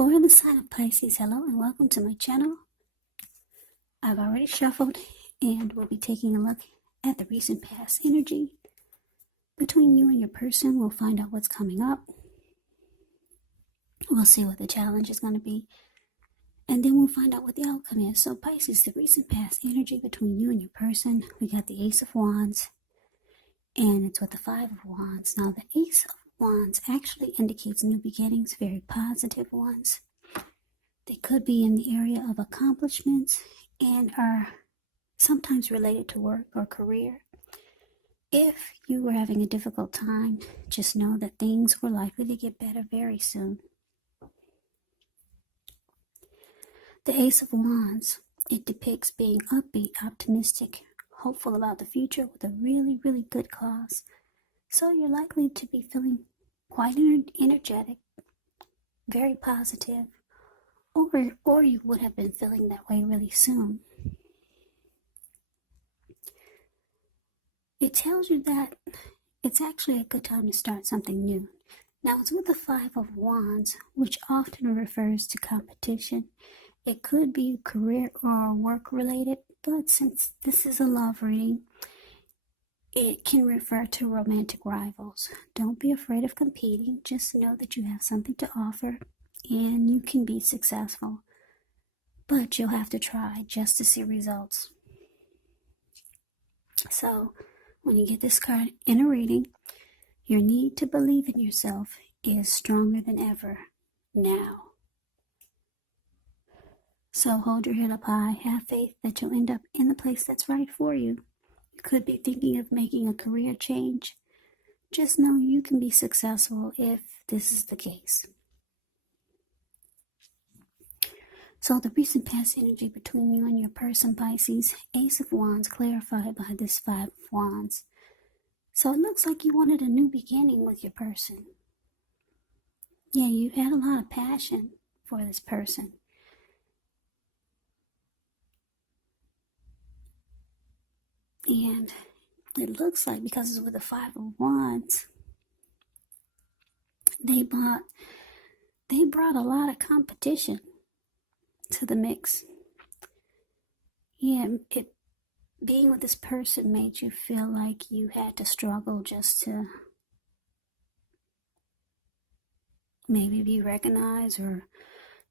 For the sign of Pisces, hello and welcome to my channel. I've already shuffled and we'll be taking a look at the recent past energy between you and your person. We'll find out what's coming up. We'll see what the challenge is going to be. And then we'll find out what the outcome is. So Pisces, the recent past energy between you and your person. We got the Ace of Wands and it's with the Five of Wands. Now the Ace of Wands actually indicates new beginnings, very positive ones. They could be in the area of accomplishments and are sometimes related to work or career. If you were having a difficult time, just know that things were likely to get better very soon. The Ace of Wands, it depicts being upbeat, optimistic, hopeful about the future with a really, really good cause. So you're likely to be feeling quite energetic, very positive, or you would have been feeling that way really soon. It tells you that it's actually a good time to start something new. Now it's with the Five of Wands, which often refers to competition. It could be career or work related, but since this is a love reading, it can refer to romantic rivals. Don't be afraid of competing. Just know that you have something to offer and you can be successful. But you'll have to try just to see results. So, when you get this card in a reading, your need to believe in yourself is stronger than ever now. So hold your head up high. Have faith that you'll end up in the place that's right for you. You could be thinking of making a career change. Just know you can be successful if this is the case. So the recent past energy between you and your person, Pisces, Ace of Wands, clarified by this Five of Wands. So it looks like you wanted a new beginning with your person. Yeah, you had a lot of passion for this person. And it looks like because it's with the Five of Wands, they brought a lot of competition to the mix. Yeah, being with this person made you feel like you had to struggle just to maybe be recognized, or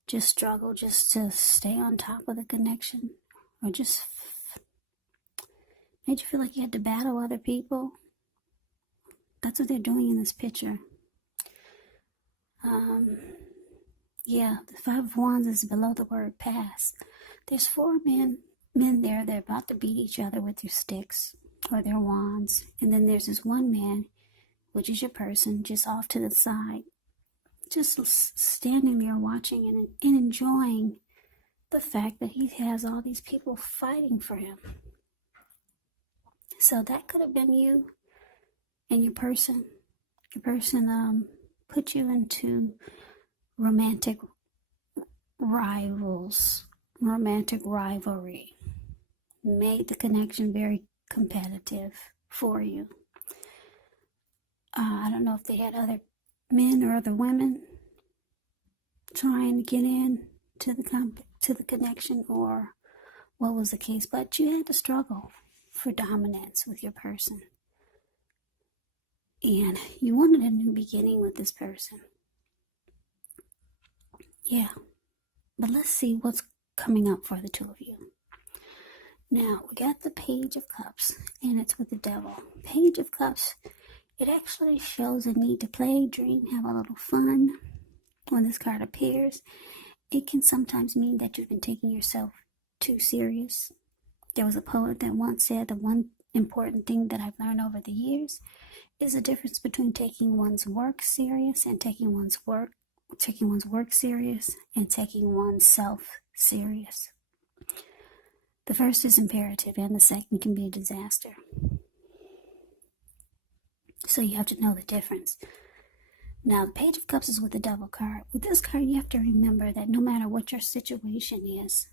just struggle just to stay on top of the connection, or just made you feel like you had to battle other people. That's what they're doing in this picture. Yeah, the Five of Wands is below the word pass. There's four men there. They're about to beat each other with their sticks or their wands. And then there's this one man, which is your person, just off to the side, just standing there watching and enjoying the fact that he has all these people fighting for him. So that could have been you and your person. Your person put you into romantic rivalry, made the connection very competitive for you. I don't know if they had other men or other women trying to get in to the connection, or what was the case, but you had to struggle for dominance with your person. And you wanted a new beginning with this person. Yeah. But let's see what's coming up for the two of you. Now, we got the Page of Cups, and it's with the Devil. Page of Cups, it actually shows a need to play, dream, have a little fun. When this card appears, it can sometimes mean that you've been taking yourself too serious. There was a poet that once said, the one important thing that I've learned over the years is the difference between taking one's work serious and taking one's work serious and taking oneself serious. The first is imperative and the second can be a disaster. So you have to know the difference. Now, the Page of Cups is with the Devil card. With this card, you have to remember that no matter what your situation is,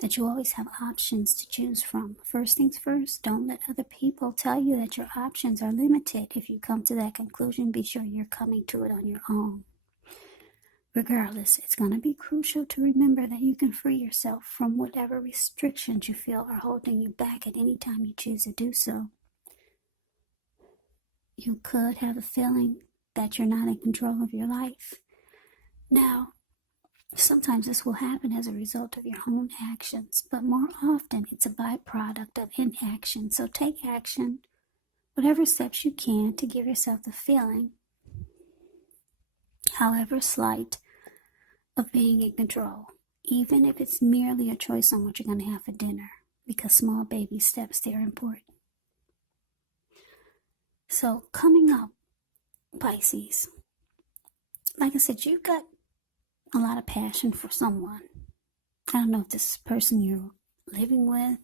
that you always have options to choose from. First things first, don't let other people tell you that your options are limited. If you come to that conclusion, be sure you're coming to it on your own. regardless, it's going to be crucial to remember that you can free yourself from whatever restrictions you feel are holding you back at any time you choose to do so. You could have a feeling that you're not in control of your life. Now, sometimes this will happen as a result of your own actions, but more often it's a byproduct of inaction. So take action, whatever steps you can, to give yourself the feeling, however slight, of being in control, even if it's merely a choice on what you're going to have for dinner, because small baby steps, they're important. So coming up, Pisces, like I said, you've got a lot of passion for someone. I don't know if this person you're living with,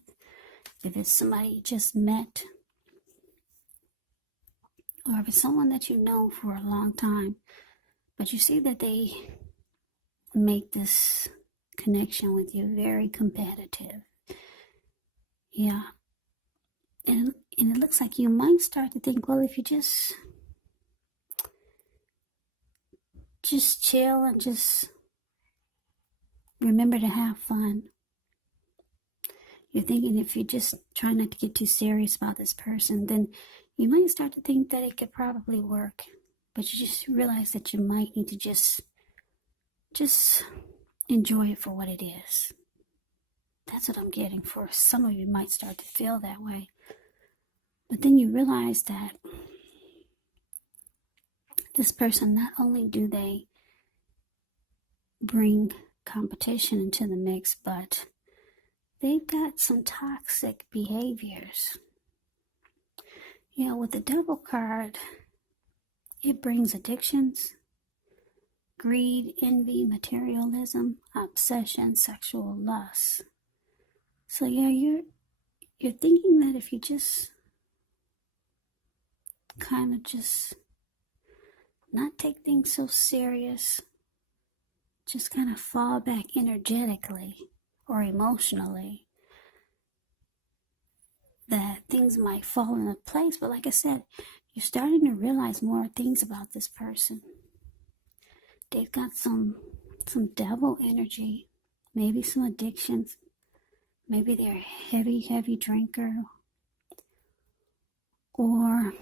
if it's somebody you just met, or if it's someone that you know for a long time, but you see that they make this connection with you very competitive. Yeah. And it looks like you might start to think, well, if you just chill and just remember to have fun. You're thinking if you just try not to get too serious about this person, then you might start to think that it could probably work. But you just realize that you might need to just enjoy it for what it is. That's what I'm getting. For some of you might start to feel that way. But then you realize that this person, not only do they bring competition into the mix, but they've got some toxic behaviors. You know, with the Devil card, it brings addictions, greed, envy, materialism, obsession, sexual lust. So yeah, you're thinking that if you just kind of just not take things so serious, just kind of fall back energetically or emotionally, that things might fall into place. But like I said, you're starting to realize more things about this person. They've got some devil energy, maybe some addictions, maybe they're a heavy drinker, or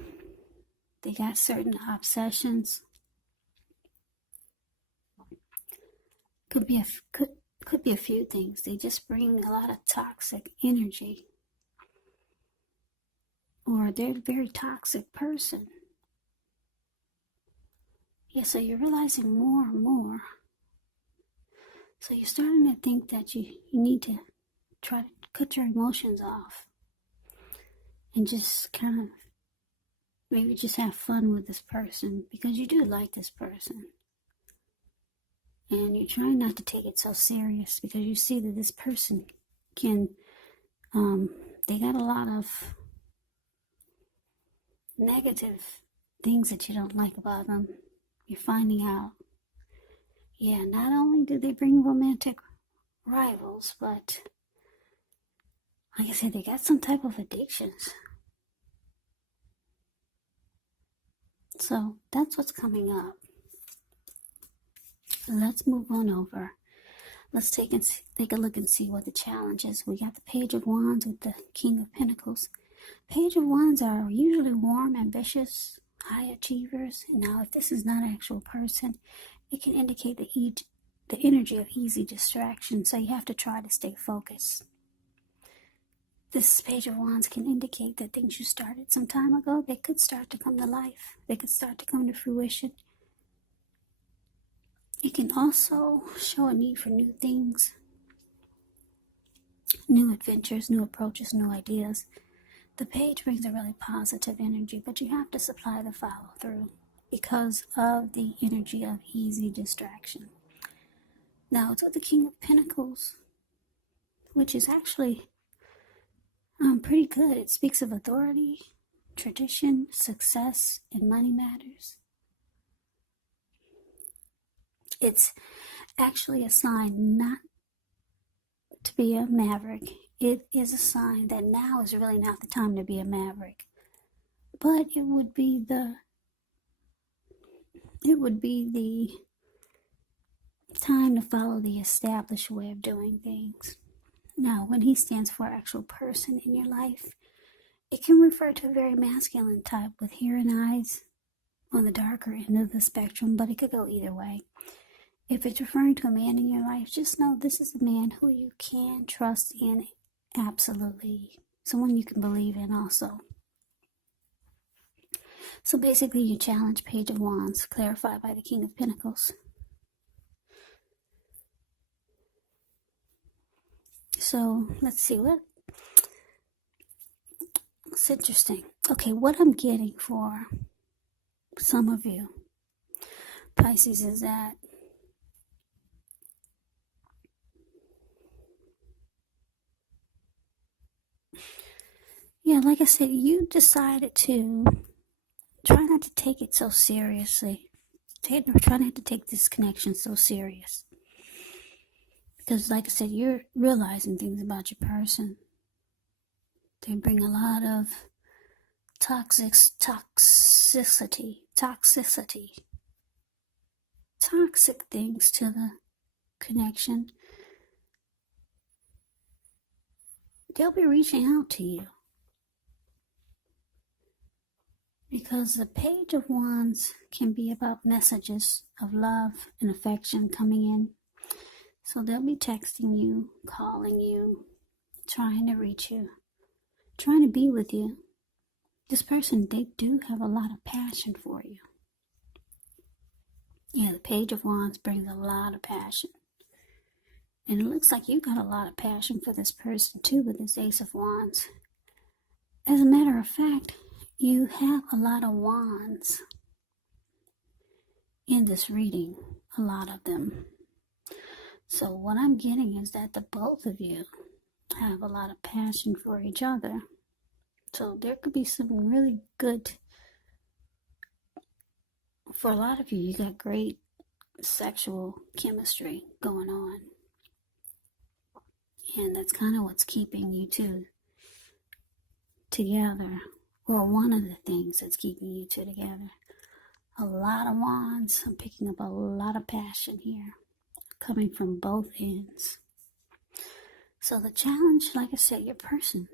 they got certain obsessions. Could be a few things. They just bring a lot of toxic energy, or they're a very toxic person. Yeah, so you're realizing more and more. So you're starting to think that you need to try to cut your emotions off and just kind of maybe just have fun with this person, because you do like this person. And you're trying not to take it so serious, because you see that this person can, they got a lot of negative things that you don't like about them. You're finding out. Yeah, not only do they bring romantic rivals, but like I said, they got some type of addictions. So that's what's coming up. Let's move on over. Let's take a look and see what the challenge is. We got the Page of Wands with the King of Pentacles. Page of Wands are usually warm, ambitious, high achievers. Now, if this is not an actual person, it can indicate the energy of easy distraction, so you have to try to stay focused. This Page of Wands can indicate that things you started some time ago, they could start to come to life. They could start to come to fruition. It can also show a need for new things, new adventures, new approaches, new ideas. The page brings a really positive energy, but you have to supply the follow through because of the energy of easy distraction. Now, it's with the King of Pentacles, which is actually pretty good. It speaks of authority, tradition, success, and money matters. It's actually a sign not to be a maverick. It is a sign that now is really not the time to be a maverick. But it would be the time to follow the established way of doing things. Now, when he stands for actual person in your life, it can refer to a very masculine type with hair and eyes on the darker end of the spectrum, but it could go either way. If it's referring to a man in your life, just know this is a man who you can trust in absolutely. Someone you can believe in also. So basically, you challenge Page of Wands, clarified by the King of Pentacles. So let's see what's interesting. Okay, what I'm getting for some of you, Pisces, is that like I said, you decided to try not to take it so seriously. Try not to take this connection so serious. Because like I said, you're realizing things about your person. They bring a lot of toxic things to the connection. They'll be reaching out to you. Because the Page of Wands can be about messages of love and affection coming in. So they'll be texting you, calling you, trying to reach you, trying to be with you. This person, they do have a lot of passion for you. Yeah, the Page of Wands brings a lot of passion. And it looks like you got a lot of passion for this person too with this Ace of Wands. As a matter of fact, you have a lot of wands in this reading, a lot of them. So what I'm getting is that the both of you have a lot of passion for each other. So there could be some really good, for a lot of you, you got great sexual chemistry going on. And that's kind of what's keeping you two together, or one of the things that's keeping you two together. A lot of wands. I'm picking up a lot of passion here, coming from both ends. So the challenge, like I said, your person,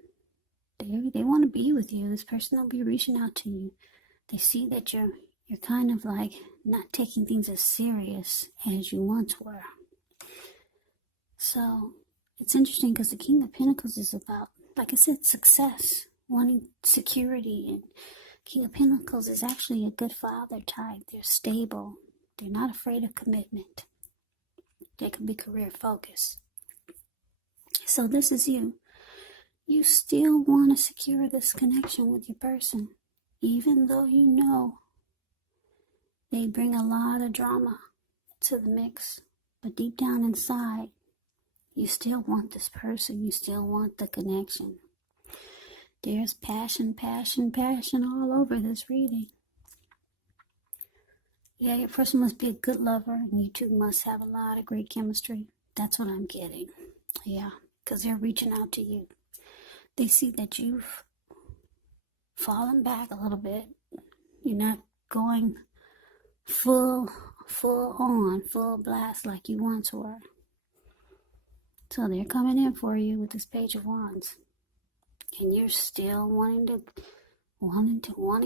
they want to be with you. This person will be reaching out to you. They see that you're kind of like not taking things as serious as you once were. So it's interesting because the King of Pentacles is about, like I said, success, wanting security. And King of Pentacles is actually a good father type. They're stable. They're not afraid of commitment. They can be career focused. So this is you. You still want to secure this connection with your person, even though you know they bring a lot of drama to the mix. But deep down inside, you still want this person. You still want the connection. There's passion all over this reading. Yeah, your person must be a good lover, and you two must have a lot of great chemistry. That's what I'm getting. Yeah, because they're reaching out to you. They see that you've fallen back a little bit. You're not going full blast like you once were. So they're coming in for you with this Page of Wands. And you're still wanting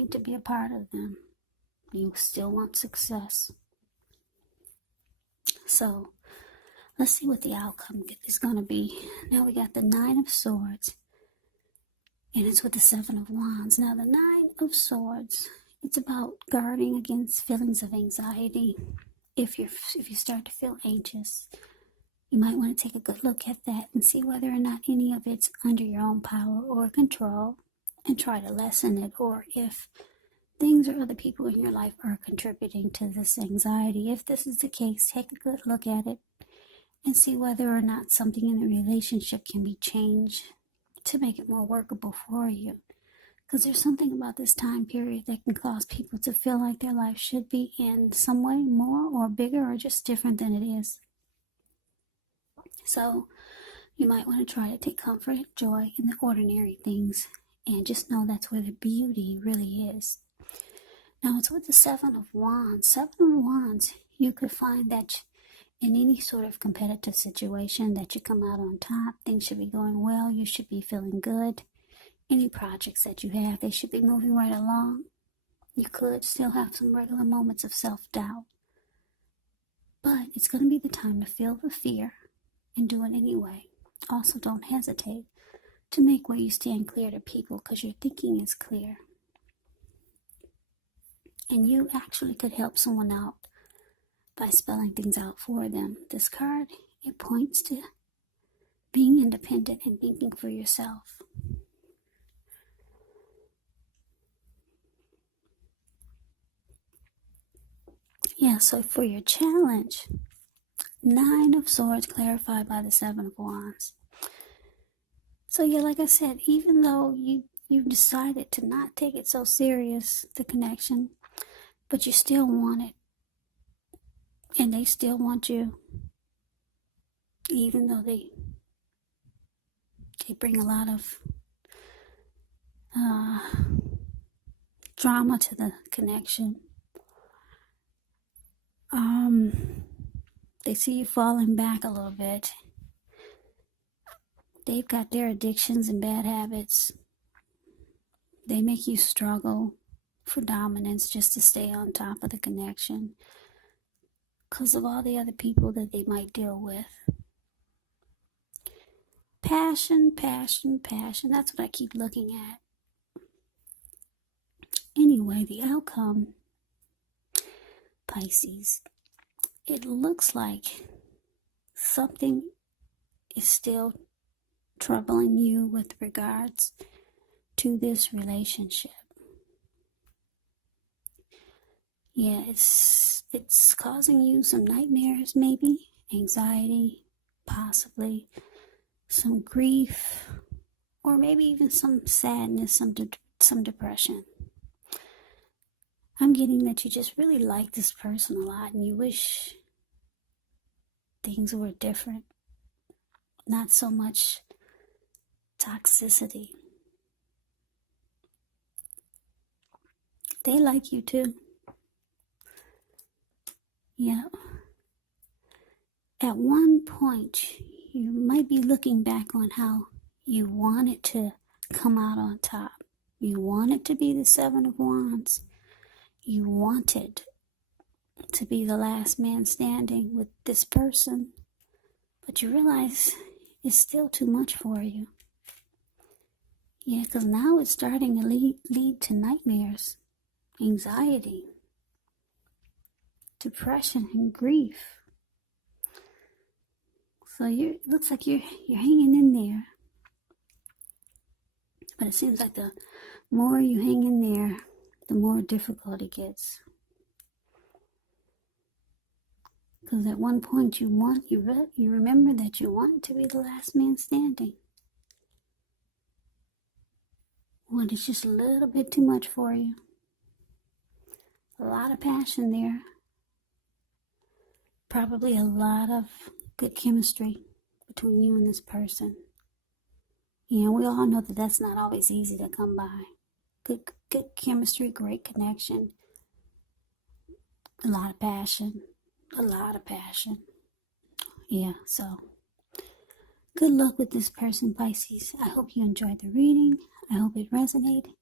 to be a part of them. You still want success. So let's see what the outcome is going to be. Now we got the Nine of Swords. And it's with the Seven of Wands. Now the Nine of Swords, it's about guarding against feelings of anxiety. If you start to feel anxious, you might want to take a good look at that and see whether or not any of it's under your own power or control, and try to lessen it, or if things or other people in your life are contributing to this anxiety. If this is the case, take a good look at it and see whether or not something in the relationship can be changed to make it more workable for you. Because there's something about this time period that can cause people to feel like their life should be in some way more or bigger or just different than it is. So you might want to try to take comfort and joy in the ordinary things, and just know that's where the beauty really is. Now it's with the Seven of Wands. Seven of Wands, you could find that in any sort of competitive situation that you come out on top. Things should be going well. You should be feeling good. Any projects that you have, they should be moving right along. You could still have some regular moments of self-doubt, but it's going to be the time to feel the fear and do it anyway. Also, don't hesitate to make where you stand clear to people, because your thinking is clear. And you actually could help someone out by spelling things out for them. This card, it points to being independent and thinking for yourself. Yeah, so for your challenge, 9 of Swords clarified by the 7 of Wands. So yeah, like I said, even though you've decided to not take it so serious, the connection, but you still want it, and they still want you, even though they bring a lot of drama to the connection. They see you falling back a little bit. They've got their addictions and bad habits. They make you struggle for dominance just to stay on top of the connection because of all the other people that they might deal with. Passion, passion, passion. That's what I keep looking at. Anyway, the outcome, Pisces, it looks like something is still troubling you with regards to this relationship. Yeah, it's causing you some nightmares, maybe, anxiety, possibly some grief, or maybe even some sadness, some depression. I'm getting that you just really like this person a lot and you wish things were different. Not so much toxicity. They like you too. Yeah. At one point, you might be looking back on how you wanted to come out on top. You wanted to be the 7 of Wands. You wanted to be the last man standing with this person, but you realize it's still too much for you. Yeah, because now it's starting to lead to nightmares, anxiety, depression, and grief. So it looks like you're hanging in there, but it seems like the more you hang in there, the more difficult it gets. Because at one point you remember that you wanted to be the last man standing. Well, it's just a little bit too much for you. A lot of passion there. Probably a lot of good chemistry between you and this person. You know, we all know that that's not always easy to come by. Good chemistry, great connection. A lot of passion. A lot of passion. Yeah, so good luck with this person, Pisces. I hope you enjoyed the reading. I hope it resonated.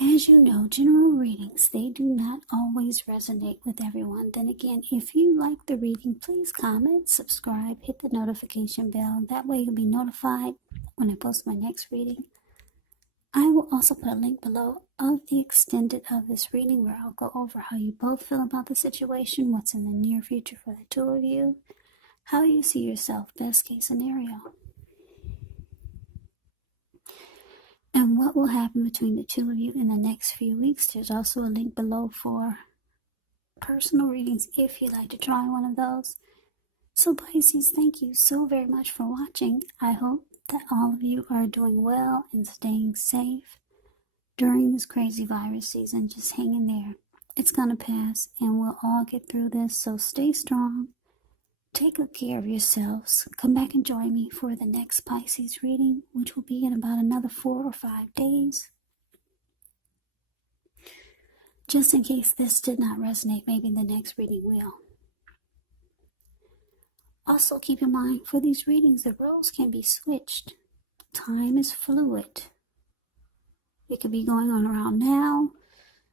As you know, general readings, they do not always resonate with everyone. Then again, if you like the reading, please comment, subscribe, hit the notification bell. That way you'll be notified when I post my next reading. I will also put a link below of the extended of this reading where I'll go over how you both feel about the situation, what's in the near future for the two of you, how you see yourself, best case scenario, and what will happen between the two of you in the next few weeks. There's also a link below for personal readings if you'd like to try one of those. So Pisces, thank you so very much for watching. I hope that all of you are doing well and staying safe during this crazy virus season. Just hang in there. It's going to pass and we'll all get through this. So stay strong. Take good care of yourselves. Come back and join me for the next Pisces reading, which will be in about another 4 or 5 days. Just in case this did not resonate, maybe the next reading will. Also, keep in mind, for these readings, the roles can be switched. Time is fluid. It could be going on around now,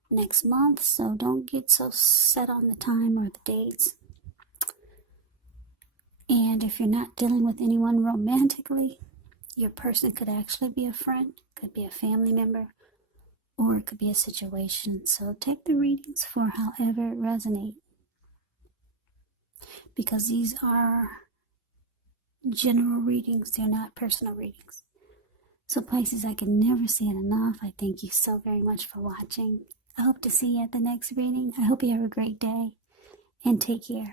next month, so don't get so set on the time or the dates. And if you're not dealing with anyone romantically, your person could actually be a friend, could be a family member, or it could be a situation. So take the readings for however it resonates, because these are general readings, they're not personal readings. So Pisces, I can never say it enough. I thank you so very much for watching. I hope to see you at the next reading. I hope you have a great day and take care.